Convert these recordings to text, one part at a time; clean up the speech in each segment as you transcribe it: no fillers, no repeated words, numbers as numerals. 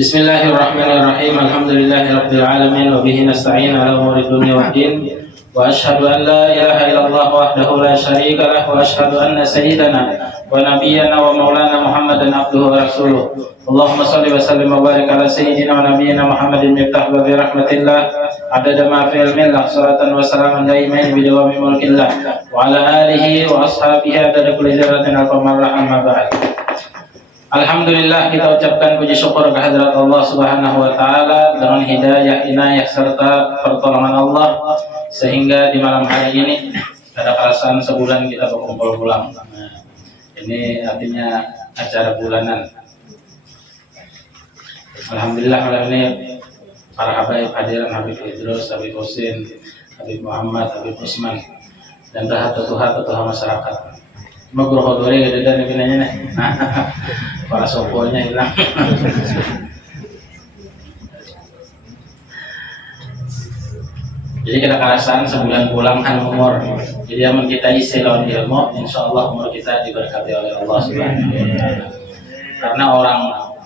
Bismillahirrahmanirrahim. Alhamdulillahirabbil alamin wa bihi nasta'in 'ala umuri dunya waddin. Wa asyhadu an la ilaha illallah wahdahu la syarika lah wa asyhadu anna sayyidana wa nabiyyana wa maulana Muhammadan abduhu wa rasuluh. Allahumma shalli wa sallim wa barik ala sayyidina wa nabiyyina Muhammadin miftah babi rahmatillah adada ma fi ilmillah salatan wa salaman daimain bi dawami mulkillah wa ala alihi wa ashabihi adada kulli dzarratin alfa marrah amma ba'd. Alhamdulillah, kita ucapkan puji syukur kehadirat Allah Subhanahu wa taala dengan hidayah, inayah serta pertolongan Allah sehingga di malam hari ini ada perasaan sebulan kita berkumpul pulang. Ini artinya acara bulanan. Alhamdulillah malam ini para habaib hadirin, Habib Idrus, Habib Husin, Habib Muhammad, Habib Usman dan tuha masyarakat. Magro hodore gede dan pinanya nih. Para soponya hilang. Jadi kita kerasan sebulan pulang kan umur. Jadi amun kita isi lawan ilmu, insyaallah umur kita diberkati oleh Allah Subhanahu wa taala. Karena orang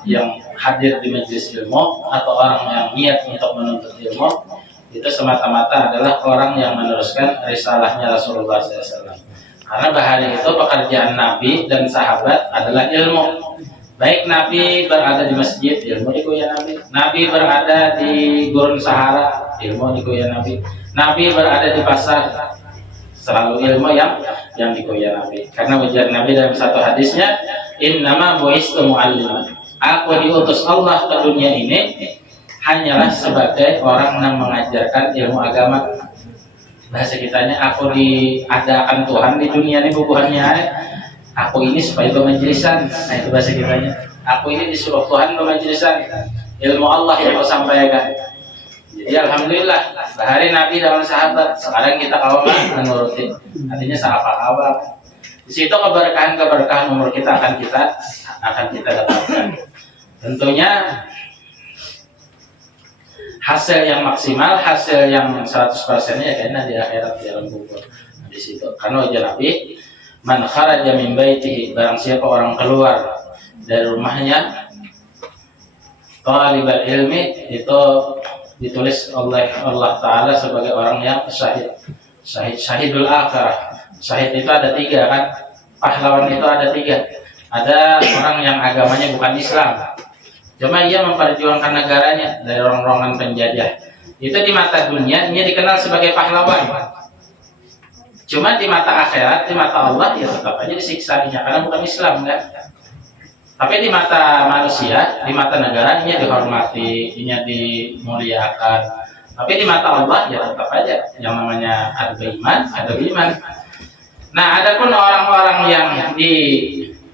yang hadir di majelis ilmu atau orang yang niat untuk menuntut ilmu itu semata-mata adalah orang yang meneruskan risalahnya Rasulullah SAW. Karena bahari itu pekerjaan Nabi dan sahabat adalah ilmu. Baik Nabi berada di masjid, ilmu dikuya Nabi. Nabi berada di gurun Sahara, ilmu dikuya Nabi. Nabi berada di pasar, selalu ilmu yang dikuya Nabi. Karena ujar Nabi dalam satu hadisnya, innama bu'istu mu'alliman. Aku diutus Allah ke dunia ini hanyalah sebagai orang yang mengajarkan ilmu agama. Bahasa kitanya, aku diadakan Tuhan di dunia ini bukuannya. Aku ini supaya bermajelisan. Nah itu bahasa kitanya. Aku ini disuruh Tuhan bermajelisan. Ilmu Allah yang aku sampaikan. Jadi alhamdulillah, bahari Nabi dan sahabat. Sekarang kita kawan menuruti. Artinya sahabat awal. Di situ keberkahan umur kita akan kita dapatkan. Tentunya hasil yang maksimal, hasil yang 100%-nya ya karena di akhirat di alam kubur. Di situ. Karena wajah Nabi, man kharaja min baitihi, barang siapa orang keluar dari rumahnya talibal ilmi, itu ditulis oleh Allah Ta'ala sebagai orang yang syahidul akhirah. Syahid itu ada 3 kan, pahlawan itu ada 3. Ada orang yang agamanya bukan Islam, cuma ia memperjuangkan negaranya dari orang-orangan penjajah. Itu di mata dunia ini dikenal sebagai pahlawan. Cuma di mata akhirat, di mata Allah ya tetap aja disiksanya karena bukan Islam kan. Tapi di mata manusia, di mata negara ini dihormati, ini dimuliakan. Tapi di mata Allah ya tetap aja yang namanya ada iman. Nah, adapun orang-orang yang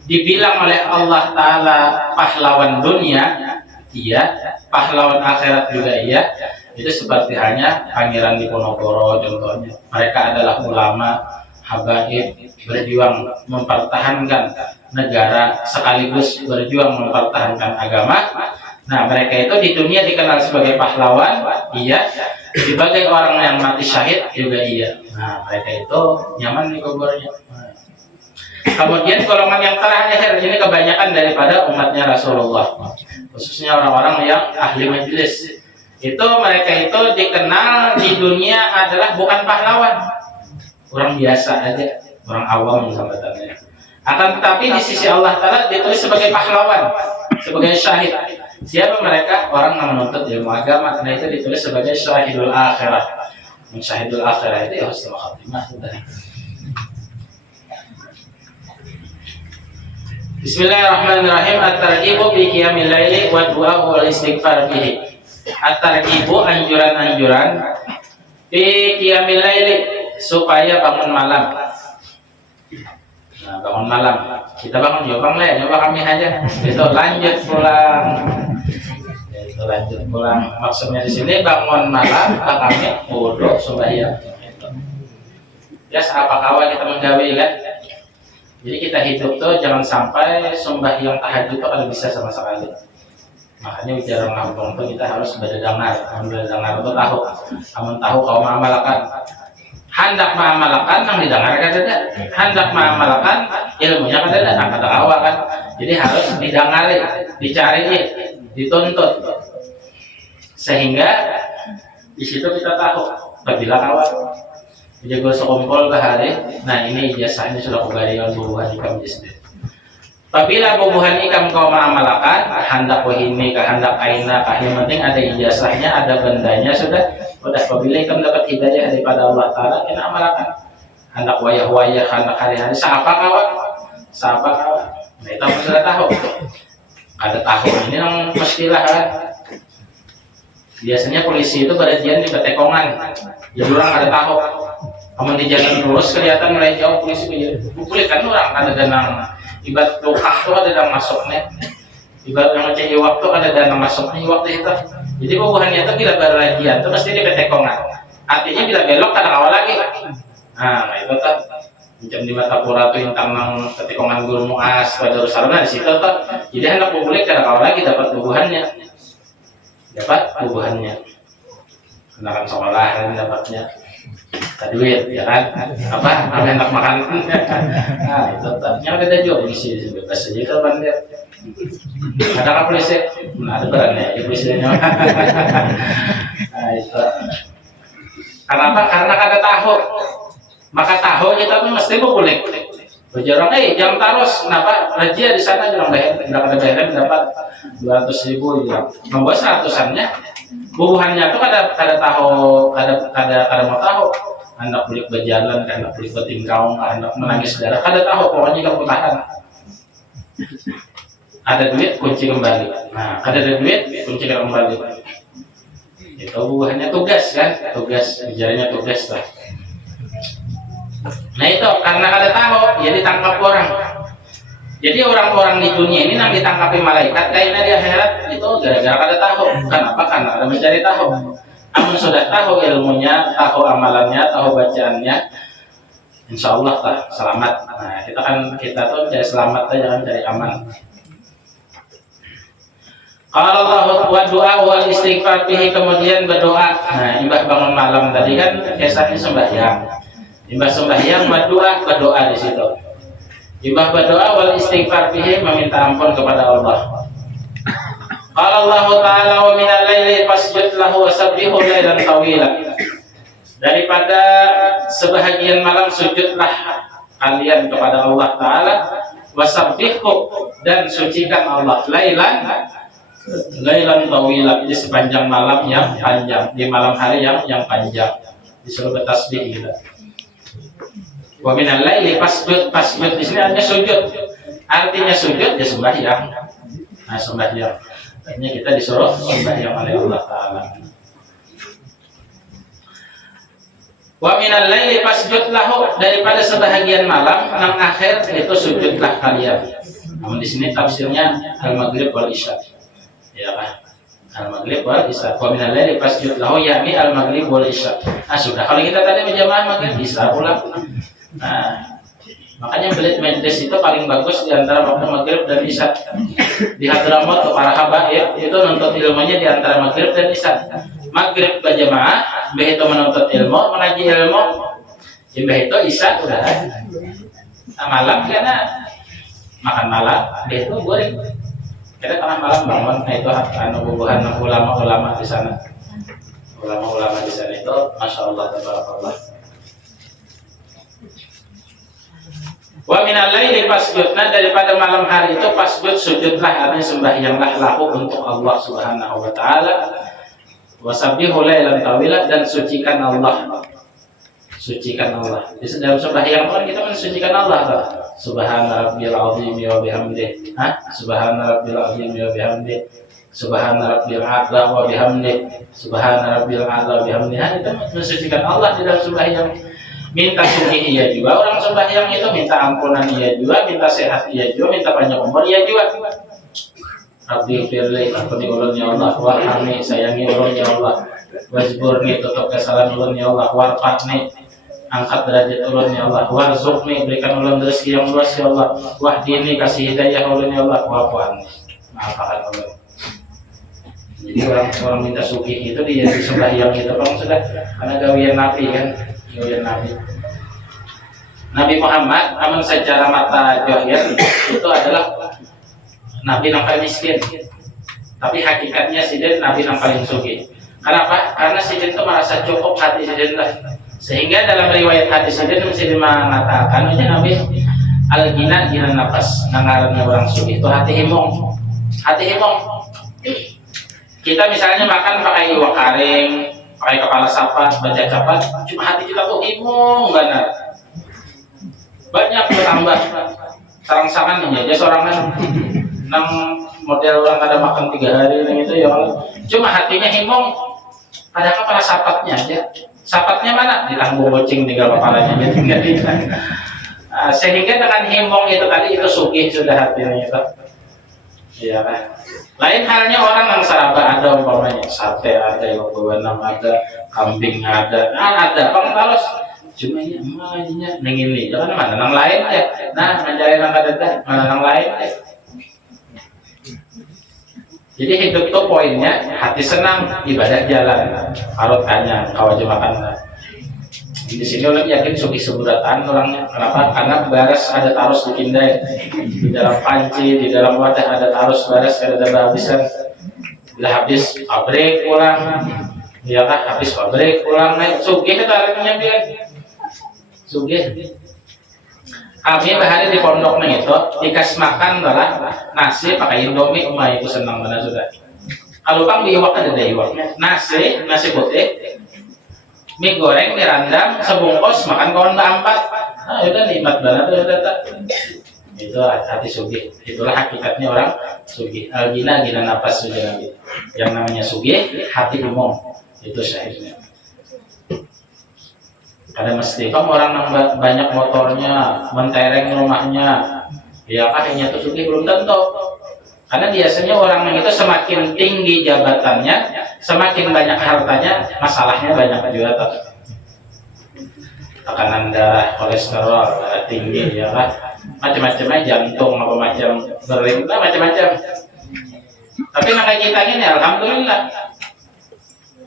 dibilang oleh Allah Ta'ala pahlawan dunia, iya, pahlawan akhirat juga iya. Itu seperti hanya Pangeran Diponegoro contohnya. Mereka adalah ulama, habaib, berjuang mempertahankan negara sekaligus berjuang mempertahankan agama. Nah, mereka itu di dunia dikenal sebagai pahlawan, iya. Sebagai orang yang mati syahid juga iya. Nah, mereka itu nyaman di kuburnya. Kemudian golongan yang terakhir ini kebanyakan daripada umatnya Rasulullah, khususnya orang-orang yang ahli majelis. Itu mereka itu dikenal di dunia adalah bukan pahlawan, orang biasa aja, orang awam sambatannya. Akan tetapi di sisi Allah Ta'ala ditulis sebagai pahlawan, sebagai syahid. Siapa mereka? Orang yang menuntut ilmu agama. Nah itu ditulis sebagai syahidul akhirah. Syahidul akhirah itu ya husnul khatimah. Bismillahirrahmanirrahim. At-targhibu bi qiyamil laili wa du'a wal istighfar bihi. At-targhibu, anjuran-anjuran bi qiyamil laili, supaya bangun malam. Nah, bangun malam. Kita bangun yuk Bang Le, coba kami aja. Itu lanjut pulang. Maksudnya di sini bangun malam, kami wudu sembahyang. Ya, apa kawan kita menggawe kan? Jadi kita hidup tuh jangan sampai sembahyang tahajud tuh kalau bisa sama sekali. Makanya bicara ngambung tuh kita harus berdengar tuh tahu kau mengamalkan. Hendak mengamalkan yang didengar kan ada. Hendak mengamalkan ilmunya kan ada. Kata awal kan. Jadi harus didengari, dicari. dituntut. Sehingga di situ kita tahu apabila kawan jadi gue sekumpul ke hari, nah ini ijazahnya sudah kubarikan bubuhan ikam jisdit. Apabila bubuhan ikam kau mengamalkan, hendak wahini, hendak aina, yang penting ada ijazahnya, ada bendanya sudah. Apabila ikam dapat hidayah daripada Allah Taala, kita amalkan. Hendak wayah-wayah, hendak hari-hari, siapa kawan? Siapa kawan? Nah itu aku sudah tahu. Ada tahun ini yang mestilah kan. Biasanya polisi itu berjalan di petekongan, jadi orang ada tahu. Kamu di jalan lurus kelihatan mulai jauh polisi pukulit kan orang ada danang ibarat lokah tuh ada danang masuknya, ibarat yang ngecek waktu ada danang masuknya waktu itu. Jadi bubuhannya itu bila berlajian itu mesti di petekongan. Artinya bila belok kadang awal lagi. Nah itu tuh macam di mata pura tuh yang tanang petekongan guru muas pada Darussalam di situ tuh. Jadi hendak pukulit kadang awal lagi dapat bubuhannya. Kenakan sekolah kan dapatnya duit ya kan apa enak makan nah itu ternyata beda juga isi bebas aja kalau bandar ada apa polisi ada berannya ya polisinya nah itu kenapa karena ada tahu maka tahu kita tuh mesti boleh berjarang jam taros kenapa raja di sana jangan bayar tidak ada bayaran dapat 200.000 ya membuat 100-annya bubuhannya tuh kada tahu kada mau tahu hendak beli berjalan hendak beli bertingkau hendak menangis darah kada tahu pokoknya kamu tahan ada duit kunci kembali nah kada ada duit kunci kembali itu bubuhannya tugas kan tugas bicaranya tugas lah. Nah itu karena kada tahu ya ditangkap orang. Jadi orang-orang di dunia ini yang ditangkapi malaikat kayaknya di akhirat itu gara-gara kada tahu. Kenapa? Karena ada mencari tahu. Namun sudah tahu ilmunya, tahu amalannya, tahu bacaannya, insya Allah tak selamat. Nah kita tuh cari selamat aja jangan cari aman. Kalau Allah wa doa wal istighfar bihi kemudian berdoa. Nah ibadah bangun malam tadi kan kisahnya sembahyang. Imbah sembahyang berdoa di situ. Imbah berdoa wal istighfar bihi meminta ampun kepada Allah. Qala Allah Ta'ala wa minal laili fasjud lahu wasabbihu lailan tawila. Daripada sebahagian malam sujudlah kalian kepada Allah Ta'ala wasabbihu dan sucikan Allah lailan tawila di sepanjang malam yang panjang di malam hari yang panjang disuruh bertasbih gitu. Wa minal laili fasjud di sini artinya sujud. Artinya sujud ya sembahyang. Nah, sembahyang. Artinya kita disuruh sembahyang oleh Allah Taala. Wa minal laili fasjud lahu daripada sebahagian malam nang akhir itu sujudlah kalian. Namun di sini tafsirnya al-maghrib wal isya. Ya kan? Al-maghrib wal isya. Wa minal laili fasjud lahu yakni al-maghrib wal isya. Nah, sudah kalau kita tadi berjamaah maghrib isya pula. Nah, makanya belit majlis itu paling bagus di antara waktu maghrib dan isya. Di Hadramaut para habaib itu nuntut ilmunya di antara maghrib dan isya. Maghrib berjamaah, mbah itu menuntut ilmu, mengaji ilmu. Mbah itu isya udah. Nah, malam karena makan malam, mbah itu boleh. Kita tengah malam bangun, nah itu bubuhan ulama-ulama di sana. Ulama-ulama di sana itu, masya Allah, tabarakallah. Wa minal laili fasjud, nah daripada malam hari itu fasjud sujudlah artinya sembahyanglah lahu untuk Allah Subhanahu wa taala. Wasabbihu lailan tawila dan sucikan Allah. Sucikan Allah. Di dalam sembahyang kan kita mensucikan Allah. Subhana rabbil azim wa bihamdihi. Subhana rabbil azim wa bihamdihi. Subhana rabbil a'la wa bihamdihi. Subhana rabbil a'la wa bihamdihi. Kita mensucikan Allah di dalam sembahyang. Minta suci iya juga orang sembahyang itu minta ampunan iya juga minta sehat iya juga minta panjang umur iya juga. Rabbi firli ampuni ulun ya Allah warhamni sayangi ulun ya Allah wajburni tutup kesalahan ulun ya Allah warfatni angkat derajat ulun ya Allah warzuqni berikan ulun rezeki yang luas ya Allah wahdini kasih hidayah ulun ya Allah wa'fu'anni maafkan ulun. Jadi orang minta suci itu di sembahyang itu kalau sudah karena gawian Nabi kan Nabi Muhammad namun secara mata zahir itu adalah Nabi yang paling miskin Tapi hakikatnya sidin Nabi yang paling sugih. Kenapa? Karena sidin itu merasa cukup hati sidin lah. Sehingga dalam riwayat hadis sidin mengatakan Nabi al-gina gina nafas nangarannya orang sugih itu hati himong. Hati himong. Kita misalnya makan pakai iwak karing, pakai kepala sapat, baca capat, cuma hati kita tuh himong benar. Banyak bertambah. Sarang-sarangan aja seorang kan nang model orang ada makan 3 hari gitu ya. Cuma hatinya himong. Padahal kepala sapatnya aja. Sapatnya mana? Ditanggung bocing tinggal kepalanya tinggal di. Sehingga dengan himong itu tadi itu sugih sudah hatinya itu. Iya kan. Lain halnya orang yang saraba ada umpamanya sate ada, yang ada, kambing ada, ada pengtalos. Cuma ini emangnya nengini, jangan mana nang lain ya. Nah, mencari nang ada mana nang lain ya. Jadi hidup tuh poinnya hati senang, ibadah jalan, harus tanya kawajib makan. Di sini orang yakin sugih seburatan orangnya. Kenapa? Karena baras ada tarus di kindai, di dalam panci, di dalam wadah ada tarus baras ada habisan. Bila habis pabrik pulang, ya kan habis pabrik pulang naik sugih itu artinya dia sugih. Kami bahari di pondoknya itu dikasih makan adalah nasi pakai indomie, itu senang mana sudah. Kalau bang di iwak ada iwaknya, nasi putih. Mie goreng dirandang sebungkus makan kawan keempat. Nah, udah nikmat banget udah tak. Itu hati sugih. Itulah hakikatnya orang sugih. Al-gina gina nafas sudah Nabi. Yang namanya sugih hati umum. Itu syahidnya. Ada mesti kamu orang yang banyak motornya, mentereng rumahnya. Ya akhirnya itu sugih belum tentu. Karena biasanya orang yang itu semakin tinggi jabatannya, semakin banyak hartanya, masalahnya banyak juga tuh. Tekanan darah, kolesterol tinggi ya kan, macam-macamnya jantung apa macam berlimpah macam-macam. Tapi makanya kita ini alhamdulillah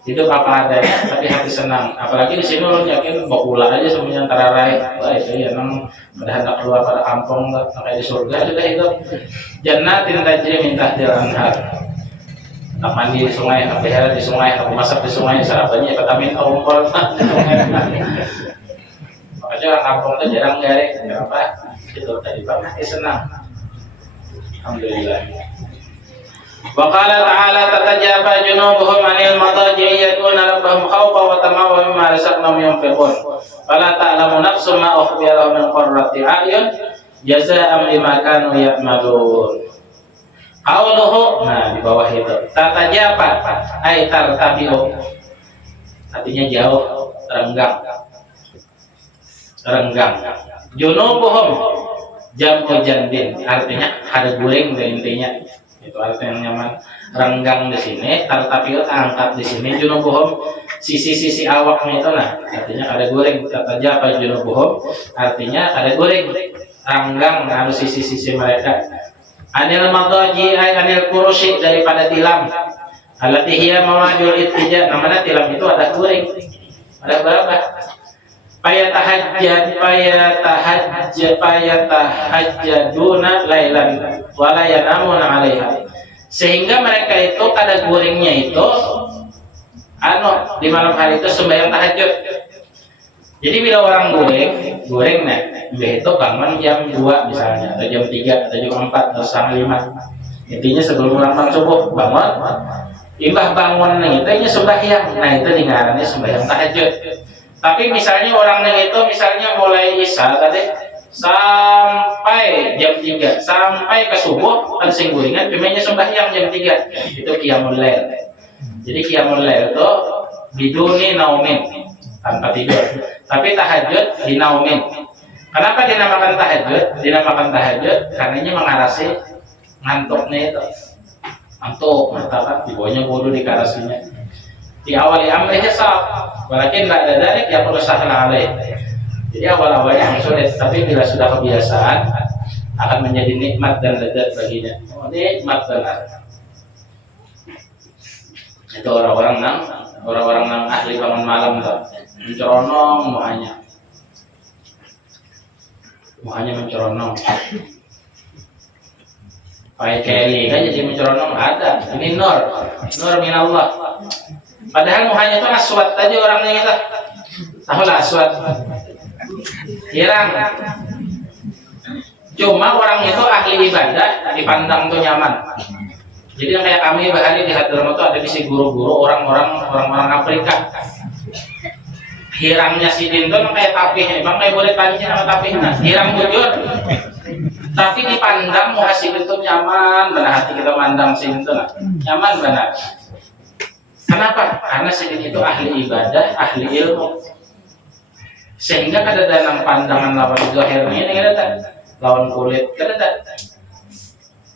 hidup apa adanya, tapi hati senang. Apalagi di sini orang yakin bawa aja semuanya antara lain. Wah itu ya memang pada hendak keluar pada kampung, kayak di surga sudah hidup. Jannatin tajri min tahtil anhar. Tak mandi di sungai, tak di sungai, tak masak di sungai, sarapannya vitamin kompor. Makanya orang kampung itu jarang garek. Kenapa? Itu tadi Pak hati senang. Alhamdulillah. Wa qala ta'ala tatajafa junubuhum 'anil madaji'i yad'una rabbahum khawfan wa tama'an wa mimma razaqnahum yunfiqun. Fala ta'lamu nafsun ma ukhfiya lahum min qurrati a'yun jazaa'an bima kanu ya'malun. Qauluhu, nah di bawah itu tatajafa ay tartabi'u. Artinya jauh, renggang. Junubuhum jam'u jandin, artinya ada guling intinya. Itu artinya yang nyaman. Renggang di sini, tartabiut angkat di sini, junubuhum sisi-sisi awaknya itu nah, artinya ada goreng. Kata apa junubuhum? Artinya ada goreng. Renggang harus sisi-sisi mereka. Anil madaji ay anil kurusi daripada tilam. Allati hiya mawadul ittija. Namanya tilam itu ada goreng. Ada berapa? Payatahajjaduna lailan wala yanamuna 'alaiha. Sehingga mereka itu kada gorengnya itu di malam hari itu sembahyang tahajud. Jadi bila orang goreng nah, itu bangun jam 2 misalnya, atau jam 3, atau jam 4, atau setengah 5. Intinya sebelum orang subuh bangun, imbah bangun itu sembahyang. Nah itu dengarannya sembahyang tahajud. Tapi misalnya orang yang itu misalnya mulai isya tadi sampai jam 3 sampai ke subuh ada sing gorengan pemenya sembahyang jam 3 itu qiyamul lail. Jadi qiyamul lail itu biduni naumin tanpa tidur. Tapi tahajud dinaumin. Kenapa dinamakan tahajud? Dinamakan tahajud karena ini mengarasi ngantuknya itu. Ngantuk, mantap di bawahnya bodoh di karasinya. Di awal amri hisab, walakin tidak ada dari yang perlu sahla alaih. Jadi awal-awalnya yang sulit, tapi bila sudah kebiasaan akan menjadi nikmat dan lezat baginya. Nikmat benar. Itu orang-orang yang ahli bangun malam tuh, menceronong muhanya menceronong. pakai celi kan jadi menceronong ada. Ini nur minallah. Padahal muhanya itu aswad tadi orangnya kita. Tahu lah aswad. Hirang. Cuma orang itu ahli ibadah dipandang tuh nyaman. Jadi yang kayak kami bahari di Hadramaut itu ada misi guru-guru orang-orang Afrika. Hirangnya si Dinton kayak tapih, bang kayak boleh pancing sama tapih. Nah, hirang jujur. Tapi dipandang muha si Dinton nyaman, benar hati kita mandang si Dinton nyaman benar. Kenapa? Karena si Dinton itu ahli ibadah, ahli ilmu. Sehingga kada dalam pandangan lawan zahirnya ini kada lawan kulit kada ada.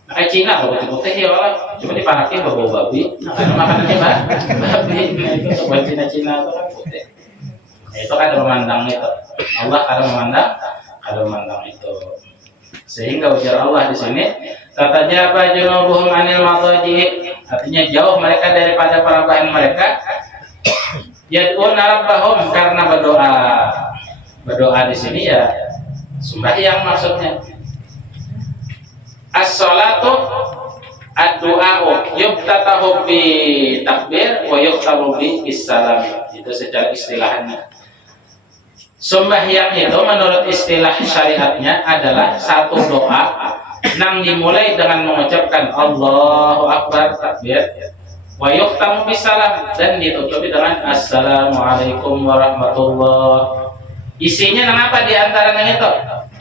Nah, kayak Cina kalau putih ya orang cuma dipanakin bau babi. Nah, karena makanannya babi. Nah, itu buat Cina itu kan putih. Nah, itu kan memandang itu. Allah kada memandang itu. Sehingga ujar Allah di sini, tatajaba junubuhum anil madaji, artinya jauh mereka daripada para bahan mereka. Yad'una rabbahum karena berdoa. Berdoa di sini ya sembahyang maksudnya. As-salatu ad-du'a'u yubtatahu bi takbir wa yukhtamu bi salam. Itu secara istilahnya. Sembahyang itu menurut istilah syariatnya adalah satu doa yang dimulai dengan mengucapkan Allahu Akbar takbir wa yukhtamu bi salam dan ditutupi dengan Assalamualaikum warahmatullahi. Isinya kenapa di antaranya itu?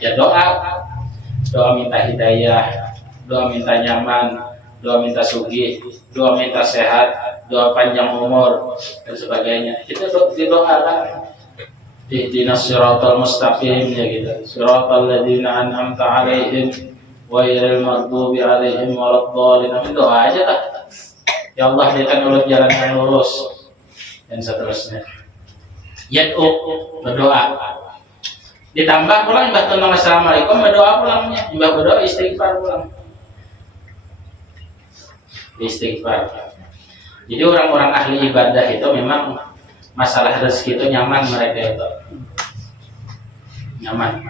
Ya doa minta hidayah, doa minta nyaman, doa minta sugih, doa minta sehat, doa panjang umur dan sebagainya. Itu didoakan. Ihdinas siratal mustaqim ya gitu. Siratal ladzina an'amta 'alaihim ghairil maghdubi 'alaihim waladdallin. Doa aja tak. Ya Allah berikan urut jalan yang lurus dan seterusnya. Yad'u berdoa. Ditambah pulang mbah tentang assalamualaikum berdoa pulangnya, mbah berdoa istighfar pulang. Istighfar. Jadi orang-orang ahli ibadah itu memang masalah rezeki itu nyaman mereka itu. Nyaman.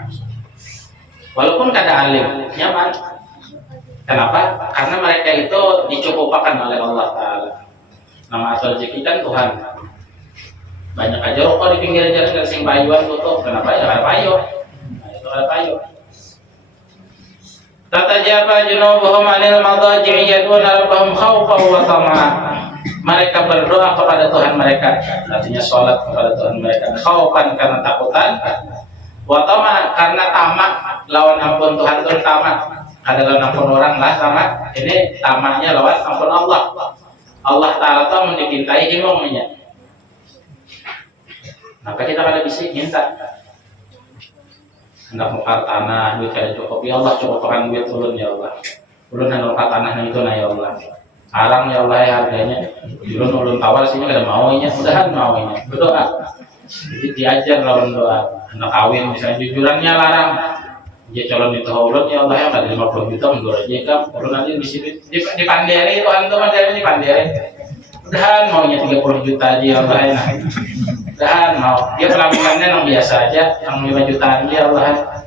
Walaupun kada alim, nyaman. Kenapa? Karena mereka itu dicukupkan oleh Allah Ta'ala. Nama atau rezeki kan Tuhan. Banyak aja rokok di pinggir jalan dari sing payuan tutup. Kenapa ya? Ada payu. Nah, itu ada payu. Tatajaba junubuhum 'anil madaji'i yad'una rabbahum khaufan wa tama'an. Mereka berdoa kepada Tuhan mereka, artinya sholat kepada Tuhan mereka. Khaufan karena takutan, wa tama'an karena tamak. Lawan ampun Tuhan itu tamak. Ada lawan ampun orang lah tamak. Ini tamaknya lawan ampun Allah. Allah Ta'ala itu mencintai himungnya. Maka kita kada bisa minta. Hendak mukar tanah, duit kada cukup. Ya Allah cukupkan duit ulun ya Allah. Ulun hendak mukar tanah itu na ya Allah. Arang ya Allah ya harganya. Ulun tawar sini kada maunya, mudahan maunya. Berdoa. Jadi diajar lawan doa. Hendak kawin misalnya jujurannya larang. Dia calon itu ulun ya Allah ya kada 50 juta mundur aja kan. Ulun nanti di sini dipanderi Tuhan tuh mandiri dipanderi. Mudahan maunya 30 juta aja ya Allah ya. Dan mau dia penampilannya yang biasa aja, yang 5 jutaan dia Allah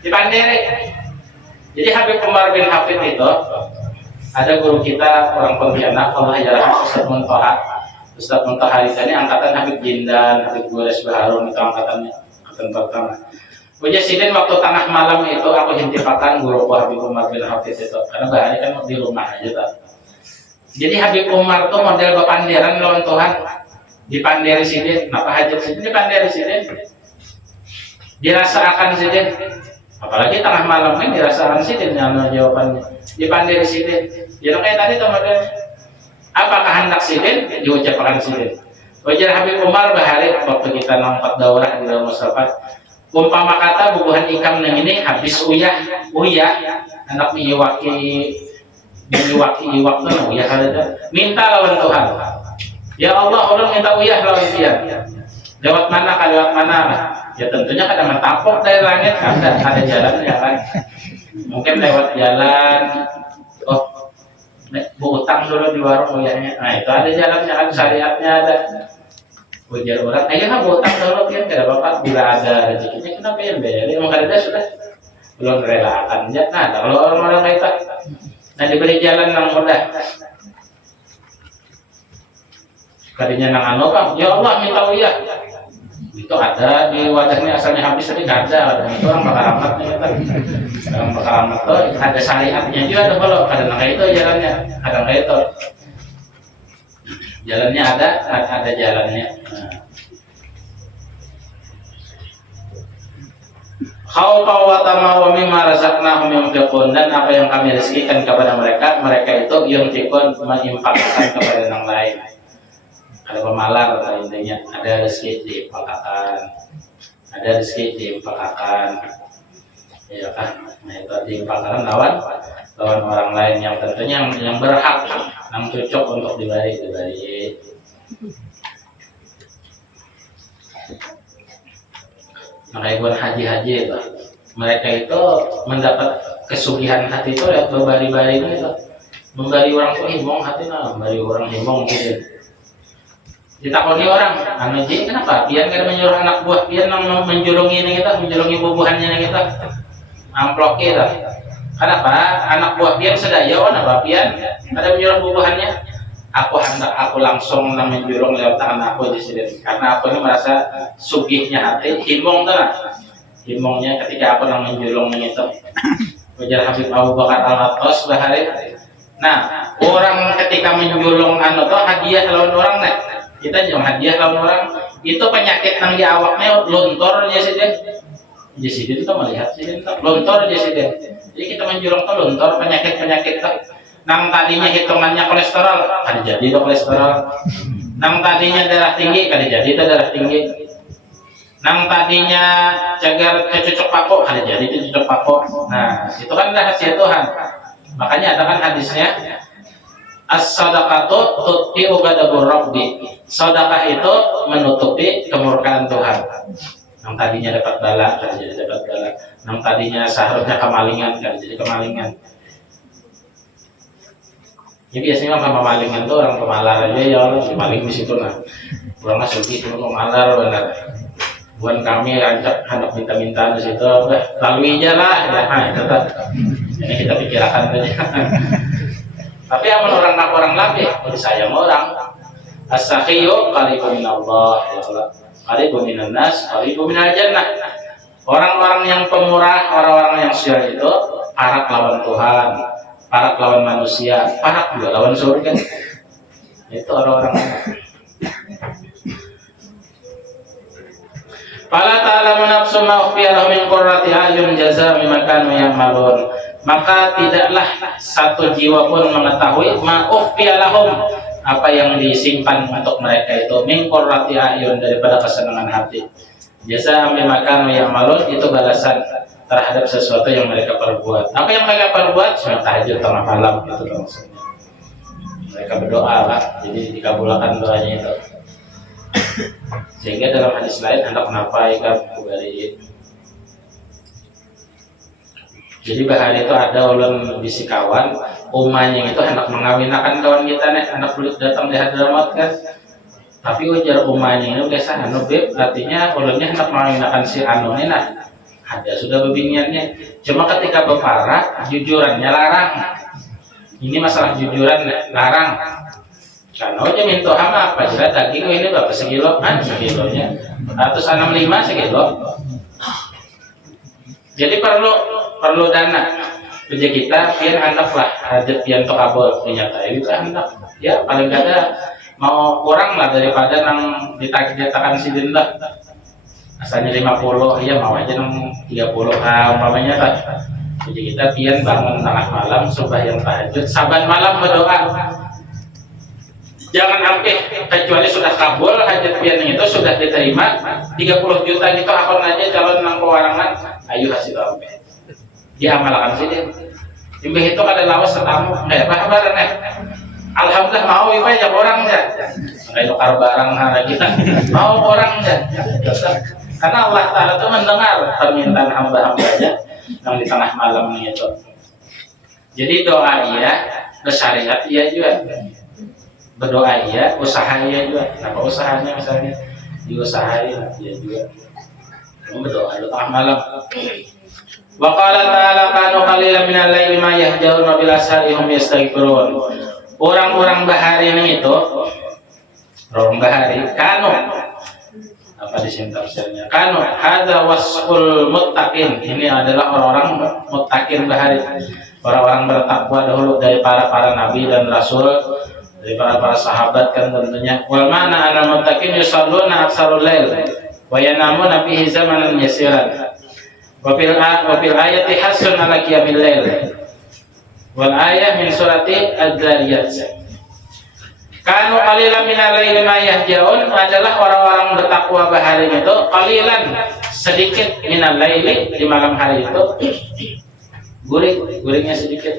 dipandiri. Jadi Habib Umar bin Hafid itu ada guru kita orang Pontianak, Allah ya Ustaz Muntaha. Ustaz Muntaha ini angkatan Habib Jindan, Habib Gores Baharun itu angkatan pertama. Punya sidin waktu tengah malam itu aku hintipakan guru Habib Umar bin Hafid itu karena bahari kan di rumah aja tak. Jadi Habib Umar tuh model bepanderan lawan Tuhan. Dipandiri sidin, kenapa hajat sidin dipandiri sidin? Dirasakan sidin, apalagi tengah malam kan dirasakan sidin nama jawabannya. Dipandiri sidin, jadi kayak tadi teman-teman, apakah hendak sidin? Diucapkan sidin. Wajar Habib Umar bahari waktu kita nampak daurah di dalam Mustafa. Umpama kata bubuhan ikam yang ini habis uyah, hendak menyiwaki waktu uyah ada. Minta lawan Tuhan. Ya Allah, orang minta uyah lawan dia. Lewat mana? Ya tentunya kada mentapok dari langit, ada jalannya kan. Mungkin lewat jalan. Oh, utang dulu di warung uyahnya. Nah itu ada jalannya kan, syariatnya ada. Ujar orang, ayo kan utang dulu kan, kada apa-apa. Bila ada rezekinya kenapa ya bayar? Emang kada sudah belum relakan. Nah kalau orang-orang kayak Nah diberi jalan yang mudah. Kadinya nang anu bang, ya Allah minta ya. Itu ada di wajahnya asalnya habis tapi nggak ada. Itu orang bakal amatnya kan. Orang bakal amat tuh ada syariatnya juga ada kalau kadang kayak itu jalannya, kadang kayak itu jalannya ada jalannya. Khaufa wa tama'a mimma razaqnahum yunfiqun, dan apa yang kami rezekikan kepada mereka, mereka itu yunfiqun, menginfakkan kepada yang lain. Ada pemalar intinya, ada rezeki diinfakkan, ada rezeki diinfakkan, ya kan? Nah itu diinfakkan lawan orang lain yang tentunya yang berhak, yang cocok untuk diberi. Makanya buat haji itu, mereka itu mendapat kesugihan hati itu ya berbari-bari itu, memberi orang tuh himong hati memberi orang himong gitu. Ditakoni orang, anu jin kenapa? Pian kan menyuruh anak buah pian menjulungi ini kita, menjulungi bubuhannya kita, amplok kita. Kenapa? Anak buah pian sedaya, apa pian? Ada menyuruh bubuhannya. Aku hendak aku langsung menjulung lewat tangan aku di sini, karena aku ini merasa sugihnya hati. Himong tuh lah, himongnya ketika aku menjulung itu. Wajar Habib Abu Bakar Al-Attas bahari. Nah, orang ketika menjulung anu tuh hadiah lawan orang nih. Kita jangan hadiah lawan orang itu penyakit yang di awaknya lontor aja sih dia. Jadi itu melihat sih lontor aja sih dia. Jadi kita menjulung tuh lontor penyakit tuh. Nang tadinya hitungannya kolesterol, kan jadi itu kolesterol. Nang tadinya darah tinggi, kan jadi itu darah tinggi. Nang tadinya cagar cocok pako, kan jadi itu cocok pako. Nah, itu kan rahasia Tuhan. Makanya ada kan hadisnya, as-sadaqatu tutfi'u ghadabur rabbi. Sedekah itu menutupi kemurkaan Tuhan. Nang tadinya dapat bala, kan jadi dapat bala. Nang tadinya seharusnya kemalingan, kan jadi kemalingan. Ya biasanya orang pemalingan tuh orang pemalar aja ya Allah dimaling di situ nah. Orang masuk itu pemalar benar. Buan kami ajak hendak minta-minta di situ, lalui aja lah ya. Nah, tetap. Ini kita pikirkan aja. Tapi yang orang lagi, disayang orang. As-sakhiyu qaribun minallah ya Allah. Qaribun minan nas, qaribun minal jannah. Orang-orang yang pemurah, orang-orang yang syah itu arak lawan Tuhan. Parak lawan manusia, parak juga lawan surga. Itu orang-orang. Fala ta'lamu nafsun ma ukhfiya lahum min qurrati a'yun jazaa'an bima kanu ya'malun. Maka tidaklah satu jiwa pun mengetahui ma ukhfiya lahum, apa yang disimpan untuk mereka itu min qurrati a'yun, daripada kesenangan hati. Jazaa'an bima kanu ya'malun, itu balasan terhadap sesuatu yang mereka perbuat. Apa yang mereka perbuat? Sholat tahajud tengah malam itu maksudnya. Mereka berdoa lah, jadi dikabulkan doanya itu. Sehingga dalam hadis lain hendak menyampaikan kembali. Jadi bahari itu ada ulun bisi kawan, umanya itu hendak mengawinkan kawan kita nih, hendak kulit datang di Hadramaut kan. Tapi ujar umanya ini biasa anu beb, artinya ulunnya hendak mengawinkan si anu ini nah. Ada sudah bebiniannya, cuma ketika beparah jujurannya larang. Ini masalah jujuran larang. Karena aja minta hama apa jelas daging ini berapa sekilo kan sekilonya 165 sekilo. Jadi perlu dana. Kerja kita pian handaklah hajat pian tokabol ternyata itu hendak. Ya paling kada mau kurang lah daripada nang ditagih-tagihkan si denda. Asalnya 50 ya mau aja nang 30 umpamanya kan. Jadi kita pian bangun tengah malam sembahyang tahajud, saban malam berdoa. Jangan sampai kecuali sudah kabul hajat pian itu sudah diterima 30 juta gitu akun aja calon nang pewarangan, ayo hasil sampai. Dia amalkan sih dia. Imbah itu kada lawas setamu, apa kabar nih? Alhamdulillah mau ibu ya orang ya. Kayak tukar barang lagi mau orang ya. Karena Allah Ta'ala itu mendengar permintaan hamba-hambanya yang di tengah malam itu. Jadi doa iya, bersyariat iya juga. Berdoa iya, usaha iya juga. Apa usahanya misalnya? Diusahain iya juga. berdoa di tengah malam. Wa qala ta'ala kanu qalilan minal laili ma yahjaun wa bil ashari hum yastaghfirun. Orang-orang bahari ini itu orang bahari kanu apa di sini tafsirnya? Kanu hadza wasful muttaqin. Ini adalah orang-orang muttaqin bahari. Orang-orang bertakwa dahulu dari para nabi dan rasul, dari para sahabat kan tentunya. Wal mana anal muttaqin yusalluna aktsarul lail wa yanamuna fihi zamanan yasiran. Wa fil ayati hasun ala qiyamil lail. Wal ayah min surati Ad-Dzariyat. Kanu qalilan minal laili ma yahjaun adalah orang-orang bertakwa bahari itu qalilan sedikit minal laili di malam hari itu guringnya sedikit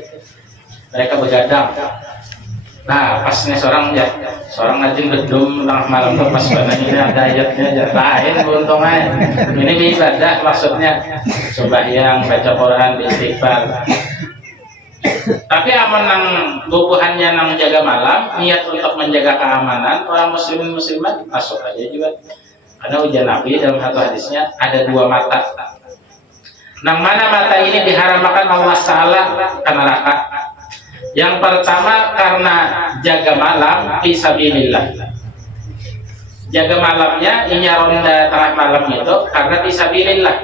mereka begadang. Nah pas nih seorang rajin bedum tengah malam tuh pas banget ini ada ayatnya aja lain untungnya ini ibadah maksudnya sembahyang baca Quran istighfar. Tapi aman nang bubuhannya nang jaga malam, niat untuk menjaga keamanan orang muslimat masuk aja juga. Karena ujian Nabi dalam satu hadisnya ada dua mata. Nang mana mata ini diharamkan Allah Ta'ala ke neraka. Yang pertama karena jaga malam fisabilillah. Jaga malamnya ini ronda tengah malam itu karena fisabilillah.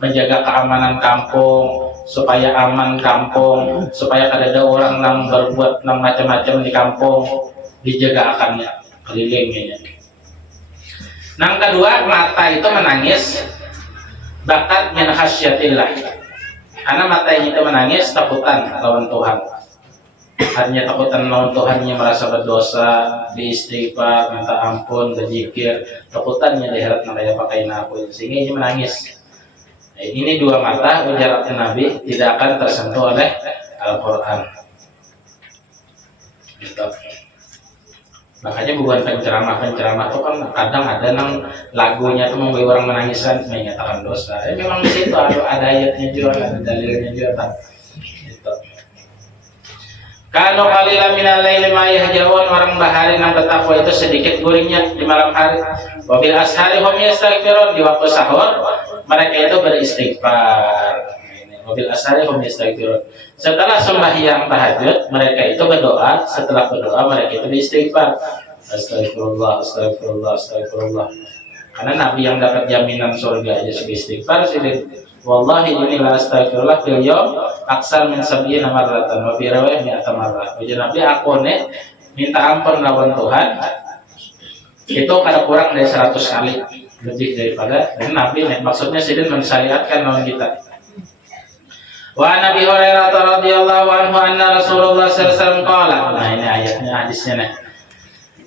Menjaga keamanan kampung supaya aman kampung, supaya kada ada orang yang berbuat macam-macam di kampung, dijaga akannya kelilingnya. Yang kedua mata itu menangis bakat min khasyatillah. Karena mata ini itu menangis takutan lawan Tuhan. Hanya takutan lawan Tuhannya merasa berdosa, diistighfar, minta ampun, berzikir, takutannya diharap namanya pakai aku sehingga ini menangis. Ini dua mata ujar Nabi tidak akan tersentuh oleh Al-Quran. Gitu. Makanya bukan penceramah itu kan kadang ada nang lagunya tuh membuat orang menangisan menyatakan dosa. Memang di situ ada ayatnya juga, ada dalilnya juga. Gitu. Kalau qalilan minal laili ma yahjaun orang bahari nang bertakwa itu sedikit guringnya di malam hari. Wabil ashari hum yastaghfirun di waktu sahur mereka itu beristighfar. Wabil ashari hum yastaghfirun. Setelah sembahyang tahajud mereka itu berdoa, setelah berdoa mereka itu beristighfar. Astagfirullah, astagfirullah, astagfirullah. Karena Nabi yang dapat jaminan surga aja istighfar sih. Wallahi ini la astagfirullah fil yaum aksar min sab'ina marratan wa fi riwayah mi'ata marrah. Ujar Nabi aku nih minta ampun lawan Tuhan itu kada kurang dari 100 kali lebih daripada dan Nabi nih maksudnya sidin mensyariatkan lawan kita. Wa Nabi Hurairah radhiyallahu anhu anna Rasulullah sallallahu alaihi wasallam qala. Nah ini ayatnya hadisnya nih.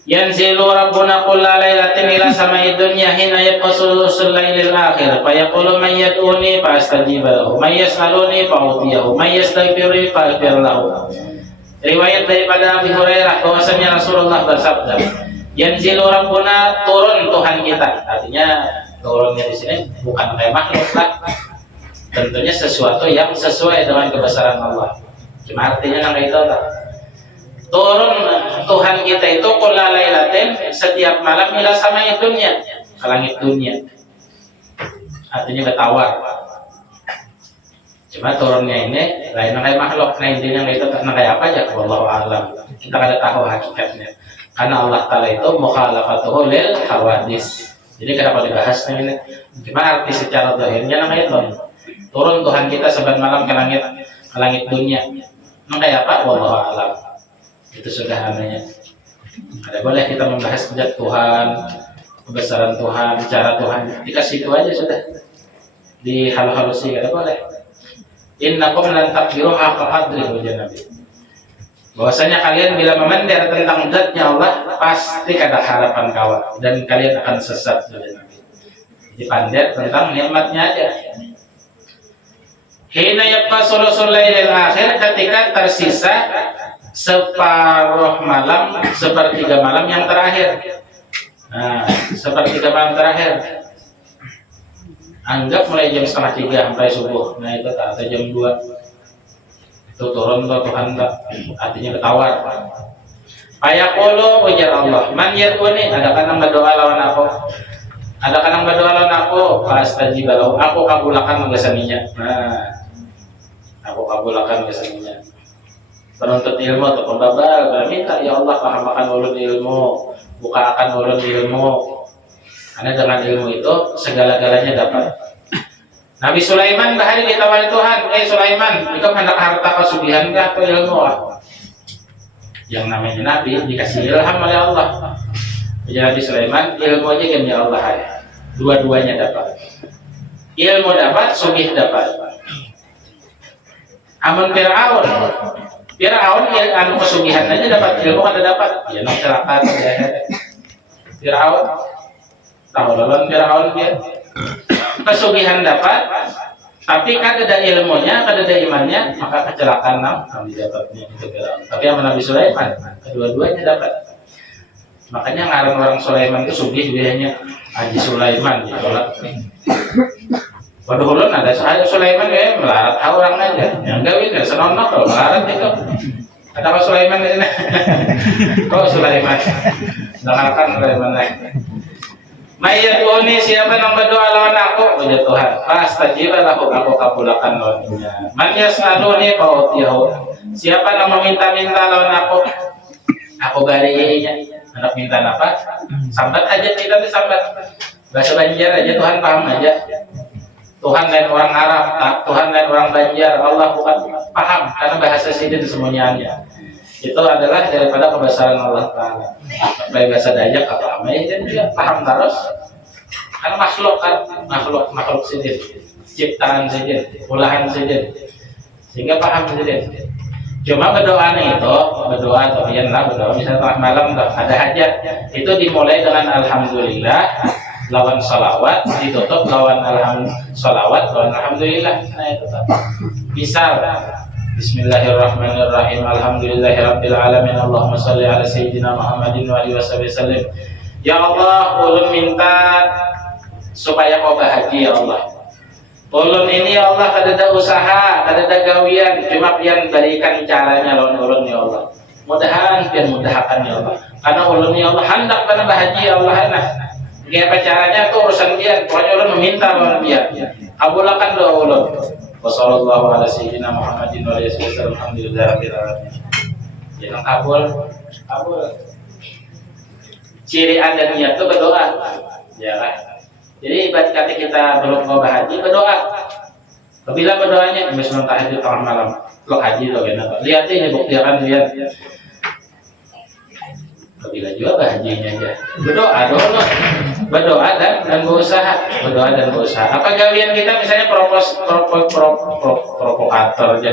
Yanzilu rabbuna kulla lailatin ila samai dunya hina yaqsul lailil akhir fa yaqulu man yad'uni fa astajib lahu man yas'aluni fa utiyahu man yastaghfiruni fa aghfir lahu. Riwayat daripada Abi Hurairah bahwasanya Rasulullah bersabda, yanzilu rabbuna turun Tuhan kita. Artinya turunnya di sini bukan kayak makhluk lah. Tentunya sesuatu yang sesuai dengan kebesaran Allah. Cuma artinya nang itu tak. Turun Tuhan kita itu kulla lailatin setiap malam ila samai dunya ke langit dunia. Artinya bertawar. Cuma turunnya ini lain kayak makhluk, nah intinya itu kayak apa aja wallahu a'lam. Kita kada tahu hakikatnya. Karena Allah Ta'ala itu mukhalafatuhu lil hawadis. Jadi kenapa dibahas ini? Cuma arti secara zahirnya namanya itu. Turun Tuhan kita seban malam ke langit dunia. Kayak apa? Wallahu a'lam. Itu sudah namanya. Ada boleh kita membahas kejat Tuhan, kebesaran Tuhan, cara Tuhan. Dikasih itu aja sudah. Di halu-halusi ada boleh. Innakum lan takbiru haqqa qadri ujar Nabi. Bahwasanya kalian bila memandang tentang zatnya Allah pasti ada harapan kawan dan kalian akan sesat ujar Nabi. Dipandang tentang nikmatnya aja. Hina yabqa sulusul lailil akhir ketika tersisa separuh malam, sepertiga malam yang terakhir. Nah, sepertiga malam terakhir. Anggap mulai jam 2:30 sampai subuh. Nah itu tak atau jam 2. Itu turun tuh Tuhan tak. Artinya bertawar. Ayaqulu ujar Allah, man yad'uni, adakah nang berdoa lawan aku? Adakah nang berdoa lawan aku? lahu fastajib lahu, aku kabulakan ngasaninya. Nah, aku kabulakan ngasaninya. Penuntut ilmu atau pembabal minta ya Allah pahamkan ulun ilmu, bukakan ulun ilmu. Karena dengan ilmu itu segala-galanya dapat. Nabi Sulaiman bahari ditawari Tuhan, Sulaiman, engkau hendak harta kasugihan kah atau ilmu? Yang namanya Nabi dikasih ilham oleh Allah. Jadi Sulaiman ilmu aja kan ya Allah ya. Dua-duanya dapat. Ilmu dapat, sugih dapat. Amun Fir'aun ya anu kesugihan aja dapat ilmu kada dapat. Ya nok celaka ya. Fir'aun tahu lawan Fir'aun dia. Kesugihan dapat, tapi kada ada ilmunya, kada ada imannya, maka kecelakaan yang didapatnya itu Fir'aun. Tapi yang Nabi Sulaiman, kedua-duanya dapat. Makanya ngarang orang Sulaiman itu sugih biasanya Haji Sulaiman ditolak. Waduh ulun ada Sulaiman ya melarat orang aja, yang gawin ya senonok kalau melarat itu. Ada apa Sulaiman ini? Kok Sulaiman? Dengarkan Sulaiman lagi. Mayyaduni siapa yang berdoa lawan aku, puja Tuhan. Fastajib lahu, aku kabulakan lawannya. Man yas'aluni fa'utiyahu. Siapa yang meminta-minta lawan aku barinya. Anak minta apa? Sambat aja kita tuh sambat. Bahasa Banjar aja Tuhan paham aja. Tuhan lain orang Arab, Tuhan lain orang Banjar. Allah bukan paham karena bahasa sidin semuanya ada. Itu adalah daripada kebesaran Allah Ta'ala. Baik bahasa Dayak apa amai dan dia paham terus. Karena makhluk sidin, ciptaan sidin, ulahan sidin, sehingga paham sidin. Cuma berdoa atau iyalah berdoa misalnya tengah malam ada hajat, itu dimulai dengan alhamdulillah lawan salawat, ditutup lawan salawat lawan alhamdulillah. Nah itu misal Bismillahirrahmanirrahim. Alhamdulillahirabbil alamin. Allahumma shalli ala sayyidina Muhammadin wa alihi wasallam. Ya Allah, ulun minta supaya kau bahagia ya Allah. Ulun ini ya Allah kada ada usaha, kada ada gawian, cuma pian berikan caranya lawan ulun ya Allah. Mudahan pian mudahkan ya Allah. Karena ulun ya Allah hendak kana bahagia ya Allah nah. Gimana caranya tuh urusan pian, pokoknya ulun meminta lawan pian. Kabulakan doa ulun. Wassallallahu ala sayyidina Muhammadin wa alihi wasallam. Alhamdulillahirabbil alamin. Jangan kabul. Ciri ada niat itu berdoa. Ya kan? Jadi ketika kita belum mau haji berdoa. Apabila berdoanya misalnya tahajud tengah malam, lo haji lo gimana? Lihat ini buktikan lihat. Apabila juga bahagianya aja. Berdoa dan berusaha. Apa gawian kita misalnya provokator aja.